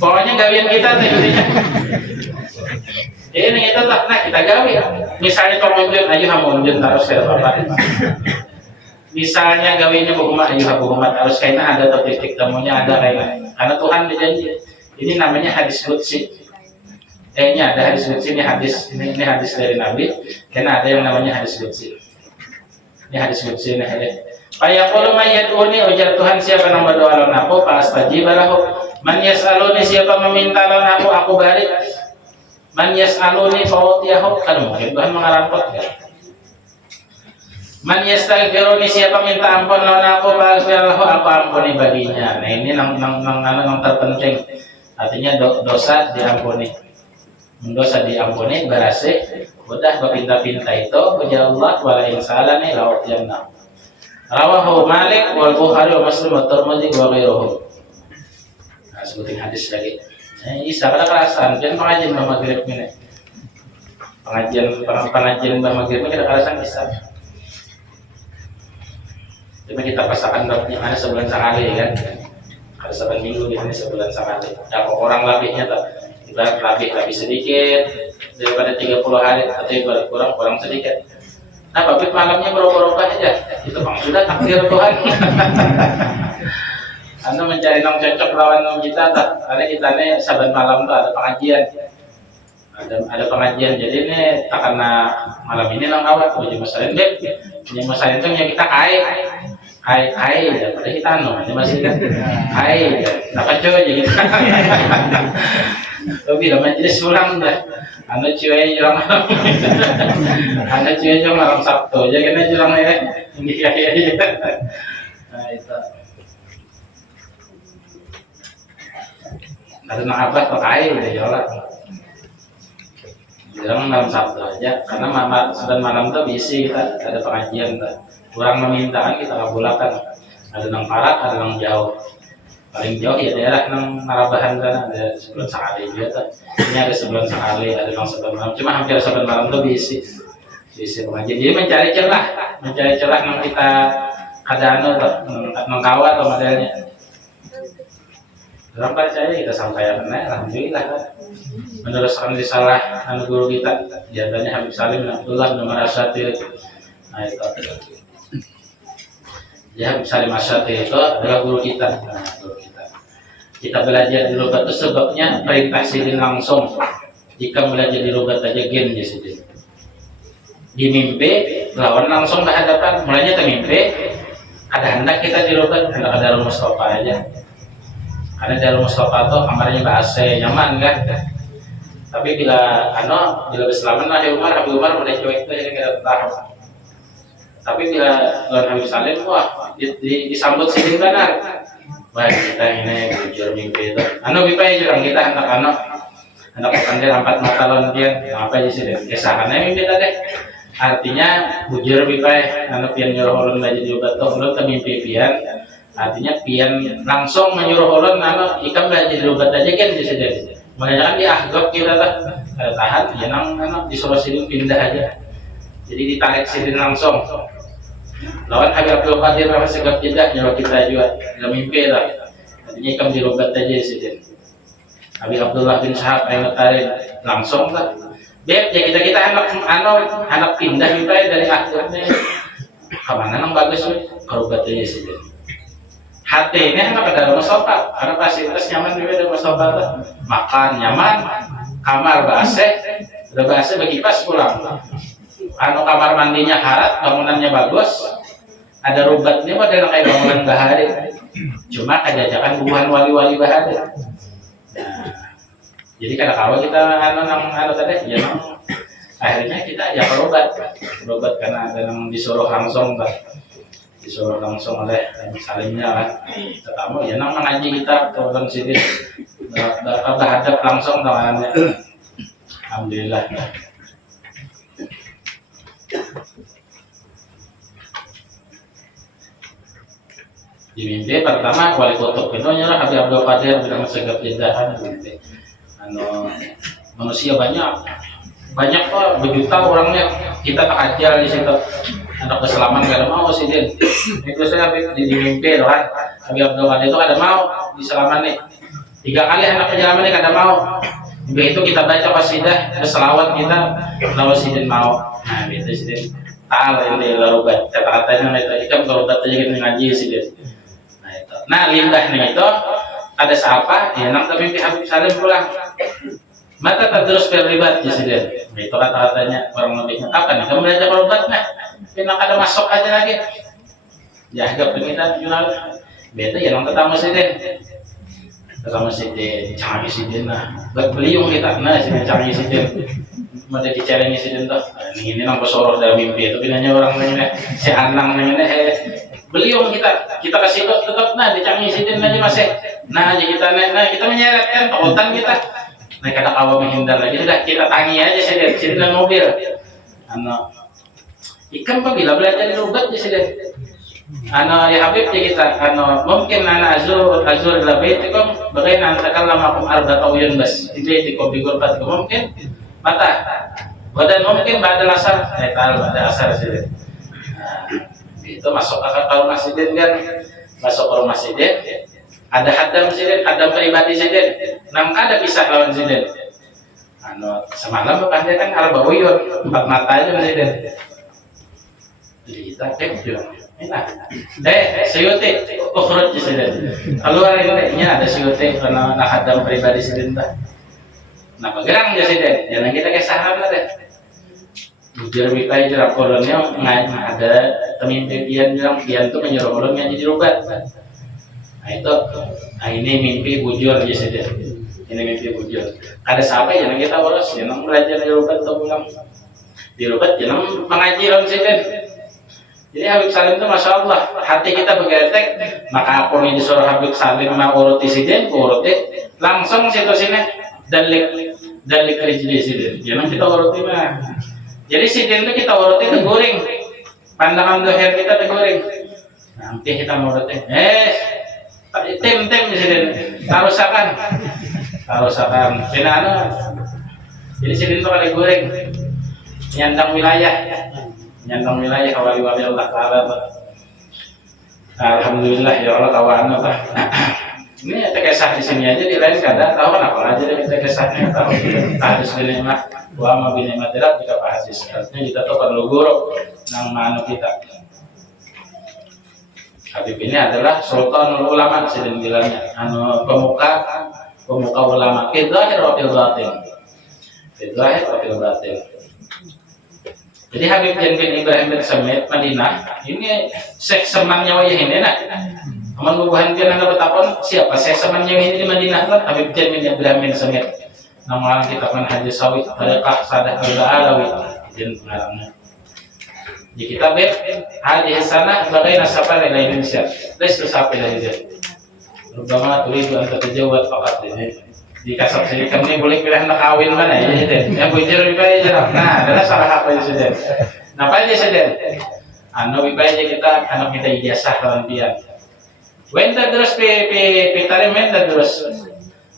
Pokoknya gawian kita intinya. Ini itu lah, nah kita gawe. Misalnya tomonjun ayo hamonjun harus saya apa? Misalnya gawinya bukumat ayo bukumat harus kayaknya ada titik temunya ada kayaknya. Karena Tuhan berjanji. Ini namanya hadis qudsi. Kayaknya ada hadis qudsi ini hadis dari Nabi. Karena ada yang namanya hadis qudsi. Ini hadis qudsi ini hadis. Fayaqulu may yad'uni ujar Tuhan siapa yang berdoa lawan aku fastajib lahu. Man yas'aluni siapa meminta lawan aku beri. Man yas'aluni fa'utiyahu, kan mungkin Tuhan mengarampot ya. Man yastaghfiruni siapa minta ampun lawan aku faghfirlahu, aku ampuni baginya. Nah ini yang terpenting. Artinya dosa diampuni. Dosa diampuni berasih udah berpinta-pinta itu puja Allah wala insalani la'utiyanna. Rawahu Malik wal Bukhari wa Muslim wa Tirmidzi wa ghairuhum. Nah, sebutin hadis lagi. Isa pada kerasan, dan pengajian Mbah Magrib ini. Pengajian Mbah Magrib ini kita kerasan Isa. Cuma kita pasakan dapatnya ada sebulan sekali kan. Ada 7 minggu biasanya sebulan sekali. Ya kok orang lebihnya tak. Ibarat lebih sedikit daripada 30 hari atau ibarat kurang sedikit. Nah, babit malamnya berubah-ubah aja. Itu bang sudah takdir Tuhan. Anda mencari nong cocok lawan kita, karena kita nih saban malam tuh ada pengajian. Ada pengajian. Jadi ini tak karena malam ini nong awal tuh masalin deh. Ini masalin tuh yang kita kai daripada kita nong. Ini masih kan kai. Dapat coba aja kita. Tapi bila majelis ulang dah, anu cuy jelang malam, anu cuy jelang malam Sabtu, aja kena jelang ya, ini kayak nah itu. Ada nak apa pakai udah jualan. Jelang malam Sabtu aja, karena malam tuh bisi kita ada pengajian tuh. Kurang meminta kan kita kabulakan. Ada nang parat, ada nang jauh. Paling jauh ya daerah nang Marabahan kan ada sebulan sekali juga tuh. Ini ada sebulan sekali, ada nang sebulan malam. Cuma hampir sebulan malam tuh bisi pengajian. Jadi mencari celah nang kita ada anu tuh, nang kawat atau modelnya. Dalam percaya kita sampaikan, alhamdulillah kan. Meneruskan risalah anu guru kita, diantaranya Habib Salim Abdullah bin Marasati. Nah itu. Ya, Habib Salim Asyati itu adalah guru kita. Nah, guru kita. Kita belajar di Rubat itu sebabnya perintah sidin langsung. Jika belajar di Rubat aja gen di sidin. Di mimpi lawan langsung berhadapan. Mulanya ke mimpi, ada hendak kita di Rubat, hendak ada Darul Mustafa aja. Karena Darul Mustafa itu kamarnya bahasa nyaman kan. Tapi bila berselaman lah Habib Umar udah cuek itu jadi kita tahu. Tapi bila Tuan Habib Salim, wah disambut sidin benar. Wah kita ini bujur mimpi itu. Bipai jurang kita anak pekandir 4 mata lawan dia. Apa aja sidin? Kesahannya mimpi tadi. Artinya bujur bipai. Pian nyuruh ulun baju di obat tuh ulun ke mimpi pian. Artinya pian langsung menyuruh ulun ikam baju di obat aja kan di sidin. Menanyakan di ahgab kita lah. Tahan ya disuruh sidin pindah aja. Jadi ditarik sidin langsung. Lawan Habib Abdul Qadir sama segap jeda nyawa kita juga dalam mimpi lah. Artinya ikam dirobat aja sidin. Habib Abdullah bin Syahab yang tarik langsung lah. Beb ya kita anak pindah kita dari akhirnya kemana nang bagus kerobat aja sidin. Hati ini anak ada rumah sofa karena fasilitas nyaman juga ada rumah sofa lah. Makan nyaman, kamar AC, udah AC bagi pas pulang. Kamar mandinya harat, bangunannya bagus, ada rubatnya model kayak bangunan bahari. Cuma kajajakan bubuhan wali-wali bahari. Nah, jadi kadang-kadang kita tadi ya akhirnya kita ya berobat karena ada yang disuruh langsung oleh salimnya kan. Tetamu ya mengaji kita turun sini berhadap langsung tangannya. Alhamdulillah. Di mimpi pertama wali kutub itu nyerah Habib Abdul Qadir bilang segap jedahan mimpi. Manusia banyak kok berjuta orangnya kita tak ajal di situ. Anak keselamatan gak ada mau sih dia. Itu saya di mimpi kan. Habib Abdul Qadir itu ada mau diselamat nih. 3 kali anak perjalanan nih kada mau. Begitu kita baca qasidah berselawat kita lawan sidin mau. Nah itu sidin taal ini larubat kata-katanya itu ikam larubat aja kita ngaji sidin. Nah limbahnya itu ada siapa ya nang mimpi Habib Salim pulang mata tak terus terlibat di sini itu kata-katanya orang lebihnya kapan kamu belajar berobatnya pinang ada masuk aja lagi ya agak pengitan jurnal beta ya nang ketemu canggih sidin nah beliung kita sidin canggih sidin mau dicaringi sidin tuh ini nang pesoroh dalam mimpi itu pinanya orang nanya si Anang nanya beliau kita kasih tetap dicanggi sidin aja masih aja kita menyeret kan takutan kita kata kawa menghindar lagi udah kita tangi aja sidin mobil ikam bila belajar di rubat ya sidin ya Habib ya kita mungkin azur labait ikum bagaimana takallamakum arba'ata uyun bas ibaitikum bi ghurfatikum mungkin mata badan mungkin ba'da asar ba'da asar sidin itu masuk ke rumah sidin kan masuk ke rumah sidin ada hadam sidin hadam pribadi sidin nang ada pisah lawan sidin semalam dia kan arba'uyun 4 mata aja sidin jadi kita enak siyuti ukhruj sidin keluar ini ada siyuti karena hadam pribadi sidin nah bergerak ya sidin jangan kita kesahan lah deh bujur mikai jerak kolonnya ada temimpi pian tuh menyuruh kolonnya jadi rubat. Nah itu ini mimpi bujur aja saja. ini mimpi bujur. Ada siapa yang kita urus, yang belajar di Rubat atau pulang di Rubat, yang mengaji Ronsiden. Jadi Habib Salim itu masya Allah, hati kita begetek, maka aku ini disuruh Habib Salim mau uruti sidin, uruti langsung situ sini dalik rijli sidin. Jangan kita uruti mah. Jadi sidin itu kita uruti teguring, pandangan dohir kita teguring. Nanti kita mau uruti, tim sidin, tarusakan, pinana. Jadi sidin itu ada guring, nyandang wilayah wali-wali Allah Ta'ala. Alhamdulillah ya Allah kawan apa. Ini kita kisah di sini aja, di lain kada tahu kenapa aja kita kisahnya tahu. Hadis bilimah wa ma bilimah tidak jika hadis. Artinya kita tuh perlu guru nang manu kita. Habib ini adalah sultanul ulama sedang bilangnya, pemuka ulama. Fidzahir wa fil batin. Jadi Habib bin Ibrahim bin Samit Madinah ini Syekh semannya wayah ini nak. Aman bubuhan dia nang betapon siapa Syekh semannya ini di Madinah kan Habib bin Ibrahim bin Samit. Nama kitab Manhaj Sawit Tariqah Sadah Al-Alawi izin pengarangnya. Di kitab hadis sana bagaimana safar ila Indonesia. Lesu sampai dari dia. Rubama turidu an tatajawwad faqat ini. Di kasab sini kami boleh pilih nak kawin mana ya jadi yang bujur lebih baik nah adalah salah apa yang sudah apa aja sudah lebih baik kita anak kita ijazah kalantian wenda terus pitarim wenda terus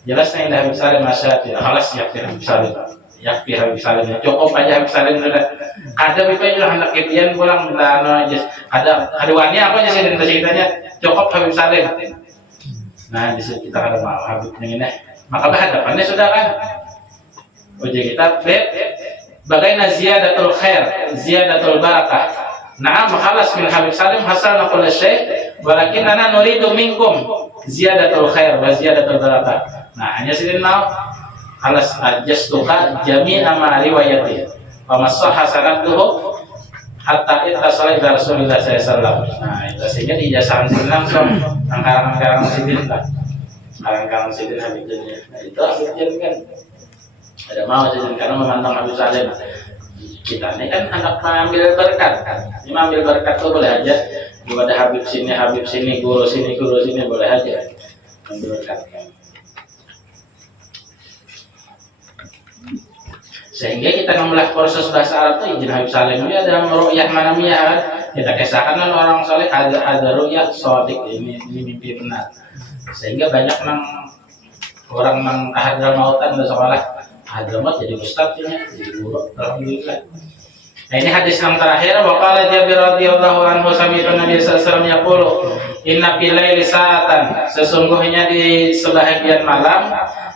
jelas nih Habib Salim masyarakat halas yakti Habib Salim cukup aja Habib Salim sudah ada lebih juga anak kitian pulang minta aja ada keduanya apa aja sih dan ceritanya cukup Habib Salim nah di situ kita ada mau Habib ini maka hadapannya sudah kan uji kita bagaimana ziyadatul khair ziyadatul barakah na'am khalas min Habib Salim hasalna kulla syai' walakinna nuridu minkum ziyadatul khair wa ziyadatul barakah nah hanya sidin mau khalas ajastuka jami'a ma riwayati wa masahha sanatuhu hatta ittasala ila Rasulillah sallallahu alaihi wasallam nah itu sehingga diijazahkan langsung angkaran sidin lah kawan sidin Habib Jen. Nah itu Habib Jen kan ada mau sidin karena memandang Habib Salim. Kita ini kan anak mengambil berkat. Ini mengambil berkat tuh boleh aja. Juga ada Habib sini, guru sini boleh aja ambil berkat. Sehingga kita membelah proses bahasa Arab itu izin Habib Salim ini ada ru'yah manamiyah kan. Kita kisahkan orang soleh ada ru'yah shadiq ini mimpi benar. Sehingga banyak orang nang Hadramautan dan sekolah Hadramaut jadi ustaz jadi guru alhamdulillah. Nah ini hadis yang terakhir waqala Jabir radhiyallahu anhu sami'tu Nabi sallallahu alaihi wasallam yaqulu inna fil laili sa'atan sesungguhnya di sebahagian malam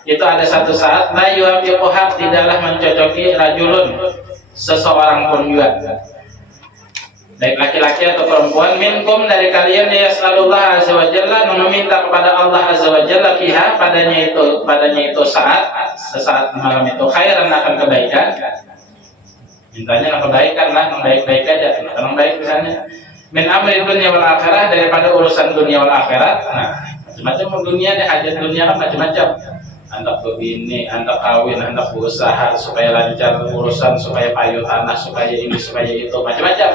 itu ada satu saat la yuwafiquha tidaklah mencocoki rajulun seseorang pun juga baik laki-laki atau perempuan minkum dari kalian ya sallallahu azza wa jalla meminta kepada Allah azza wa jalla fiha padanya itu sesaat malam itu khairan akan kebaikan mintanya kebaikan lah yang baik-baik aja yang baik misalnya min amri dunya wal akhirah daripada urusan dunia wal akhirat nah macam-macam dunia deh hajat dunia kan macam-macam hendak begini, hendak kawin, hendak berusaha supaya lancar urusan, supaya payu tanah, supaya ini, supaya itu, macam-macam.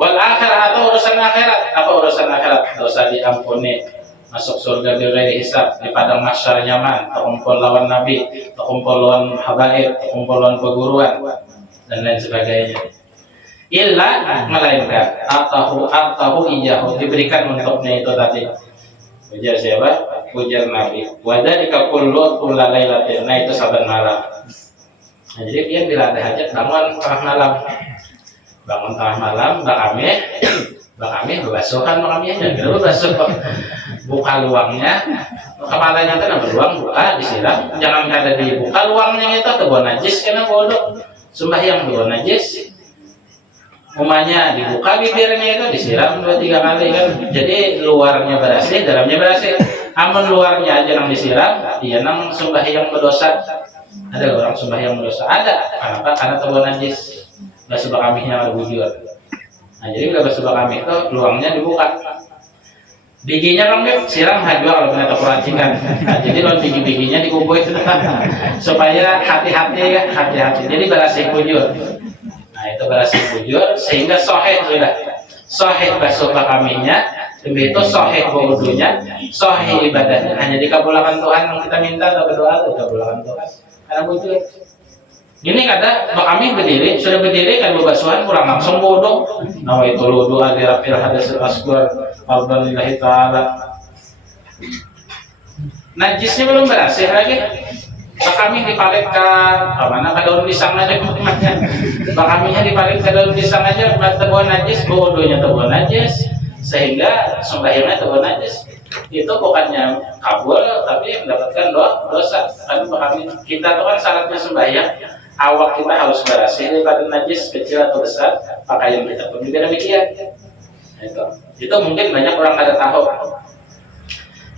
Wal akhirat atau urusan akhirat, apa urusan akhirat? Dosa diampuni, masuk surga bighairi hisab, di padang mahsyar nyaman, terkumpul lawan nabi, terkumpul lawan habaib, terkumpul lawan perguruan dan lain sebagainya. Illa melainkan atahu iyahu diberikan untuknya itu tadi. Ujar siapa? Ujar Nabi. Wadzalika kullu lailatin. Nah itu saban malam. Nah, jadi dia bila ada hajat bangun tengah malam. Bangun tengah malam, bakami berbasuhan makaminya jangan berbasuh. Buka luangnya, kepalanya itu beruang buka disiram. Jangan kada dibuka luangnya itu kebuan najis kena bodoh. Sembahyang kebuan najis. Umumnya dibuka bibirnya itu disiram 2-3 kali kan. Jadi luarnya bersih, dalamnya bersih. Amun luarnya aja nang disiram, dia nang sembahyang berdosa. Ada orang sembahyang berdosa? Ada. Kenapa? Karena tebuan najis. Basuh bakaminya bujur. Nah jadi bila basuh bakami itu luangnya dibuka. Bijinya kan siram hajwa kalau kena perancingan. Nah, jadi kalau biji-bijinya dikumpul itu supaya hati-hati. Jadi berhasil bujur. Nah itu berhasil bujur sehingga soheh sudah. Soheh basuh kaminya, itu soheh wudunya, soheh ibadahnya. Hanya dikabulkan Tuhan yang kita minta atau berdoa itu dikabulkan Tuhan. Karena bujur. Ini kata kami berdiri, sudah berdiri kan bebasuhan kurang langsung bodoh. Nah itu wudu adirafil hadasul asghar alhamdulillah taala. Najisnya belum berhasil lagi. Kami dipalit ke mana ke daun pisang aja teman-temannya. Kaminya dipalit ke daun pisang aja, tebuan najis, bodohnya tebuan najis, sehingga sembahyangnya tebuan najis. Itu bukannya kabul, tapi mendapatkan dosa. Karena kami kita tuh kan syaratnya sembahyang. Awak kita harus bersih daripada najis kecil atau besar, pakaian kita pun juga demikian. Itu mungkin banyak orang kada tahu.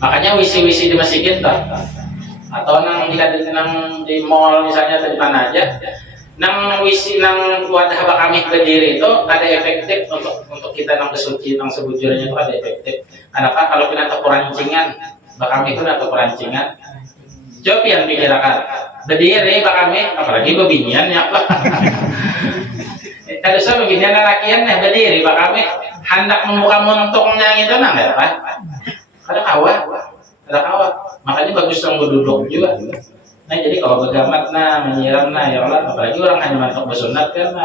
Makanya wisi-wisi di masjid kita atau di mall misalnya atau di mana aja, wisi wadah kami berdiri itu ada efektif untuk kita kesuci sebujurnya itu ada efektif. Kenapa? Kalau kita perancingan, kami itu atau perancingan. Coba yang pikirkan berdiri kami, apalagi bebinian ya apa? Kalau saya beginian lakian ya berdiri kami hendak membuka montongnya itu nggak apa? Ada kawat. Makanya bagus dong berduduk juga. Nah jadi kalau bergamat menyiram ya Allah, apalagi orang hanya mantok bersunat kan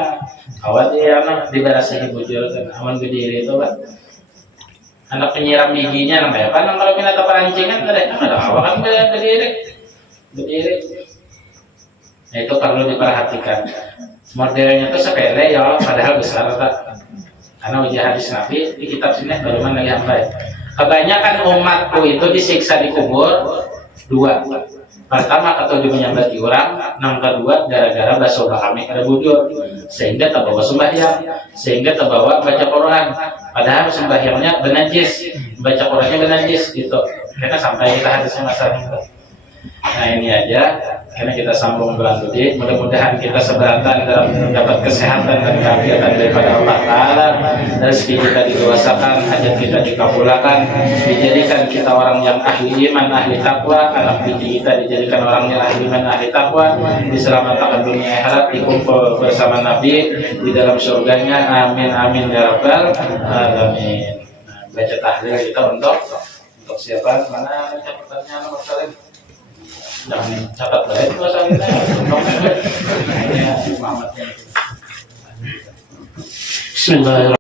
kawat ya diberasihi bujur kan aman berdiri itu kan. Anak penyiram giginya namanya apa? Kalau kita perancingan ada kawat kan berdiri. Nah, itu perlu diperhatikan. Modelnya itu sepele ya, padahal besar tak. Karena uji hadis Nabi di kitab sini bagaimana lagi sampai. Kebanyakan umatku itu disiksa di kubur dua. Pertama ketujuh menyambat orang, yang kedua gara-gara basuh kami ada bujur, sehingga terbawa sembahyang, sehingga terbawa baca Quran. Padahal sembahyangnya benajis, baca Qurannya benajis gitu. Karena sampai kita hadisnya masalah itu. Nah ini aja, karena kita sambung berlanjut. Mudah-mudahan kita seberatan dalam mendapat kesehatan dan keafiatan daripada Allah Ta'ala. Rezeki kita diluasakan, hajat kita dikabulkan, dijadikan kita orang yang ahli iman, ahli takwa. Anak biji kita dijadikan orang yang ahli iman, ahli takwa, diselamatkan dunia akhirat, dikumpul bersama Nabi di dalam surganya. Amin amin ya rabbal alamin. Baca tahlil kita untuk siapa? Mana catatannya nomor kalian? Jangan catat baik masalahnya. Bismillahirrahmanirrahim.